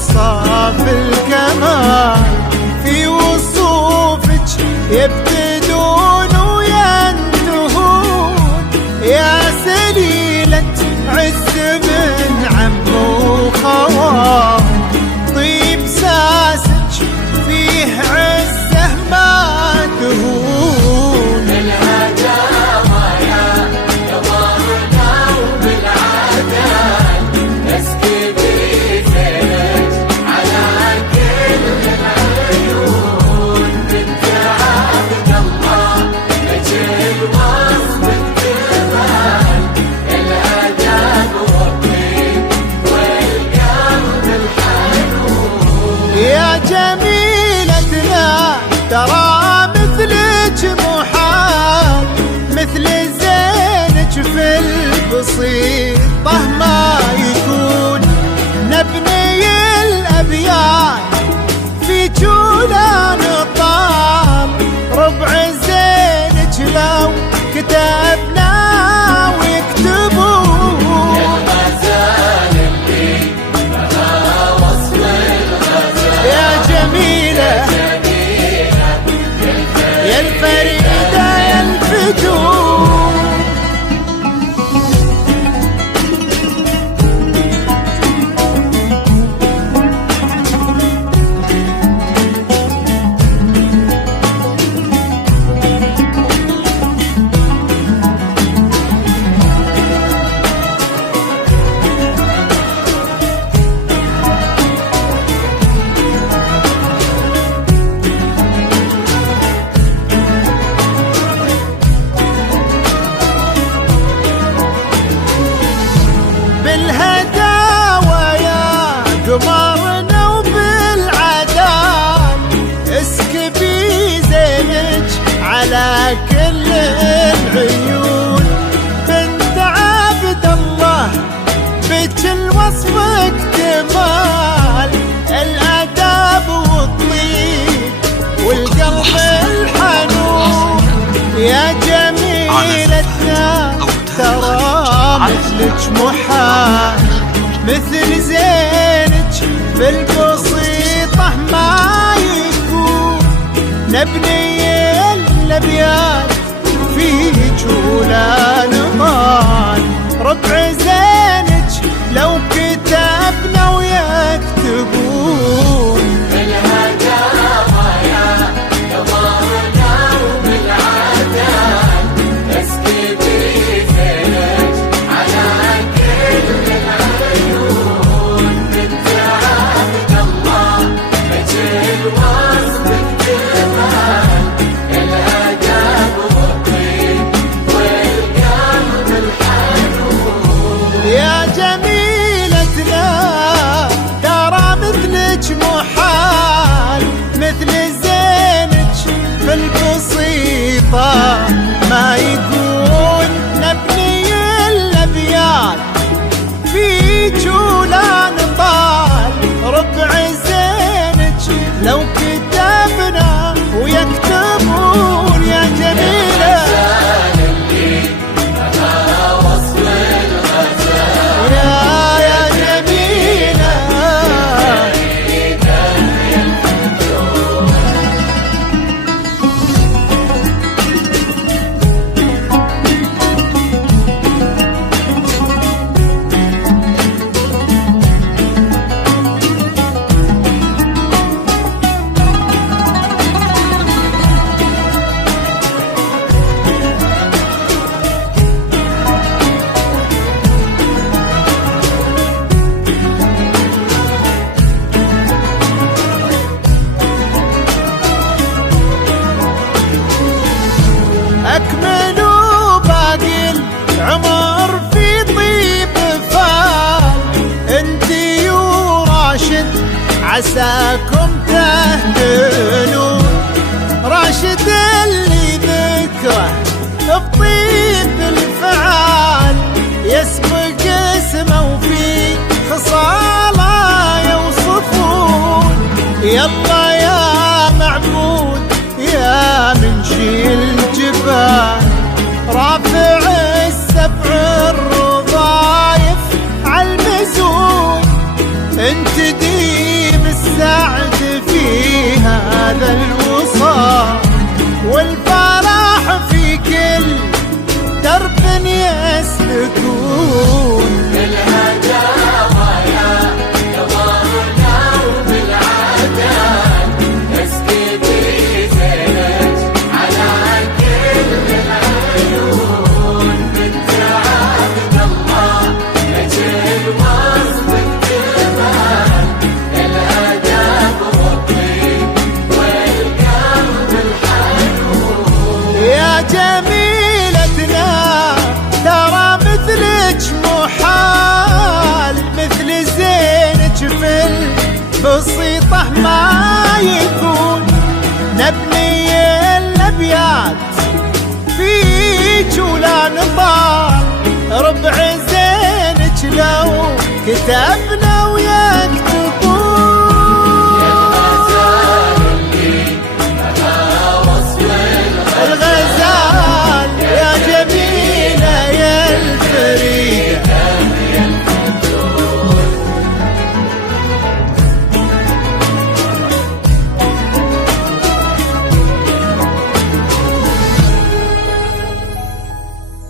أوصاف الكمال في وصوفك يبتدون وينتهون، يا سليلة عز من عم وخوال، طيب ساسك فيه عزه ما تهون. الهجامة يا ظهرنا وبالعدل اسكي بزينك على كل العيون، بنت عبد الله مجد وصف الكمال، الأدب والطيب والقلب الحنون. يا جميلتنا ترى مثلك محال، مثل زينك في البسيطة ما يكون، نبني الأبيات في جولان طال، ربع زينك لو كتبنا ويكتبون. الغزال اللي بها وصف الغزال، يا جميلة يا الفريدة يا الفتون. بالهداوى يا قمرنا وبالعدال اسكبي زينك على كل العيون، بنت عبد الله بك الوصف اكتمال، الاداب والطيب والقلب الحنون. يا جميلتنا ترى مثلك محال، مثل زينك بالبسيطة ما يكون، نبني الأبيات في جولان مال، ربع زينك لو كتبنا ويكتبون. الهجامة يا ظهرنا وبالعدل اسكي بزينك على كل العيون، بنت عبد الله مجد وصف الكمال، الأدب والطيب والقلب الحنون. يا جميلتنا ترى مثلك محال، مثل زينك في البسيطة ما يكون، نبني الأبيات في جولان طال، ربع زينك لو كتبنا ويكتبون. يا جميلة يا جميلة أكملوا باقي العمر في طيب فال، انتي وراشد عساكم تهتنون، راشد اللي ذكره بطيب الفعال، يسبق اسمه في خصال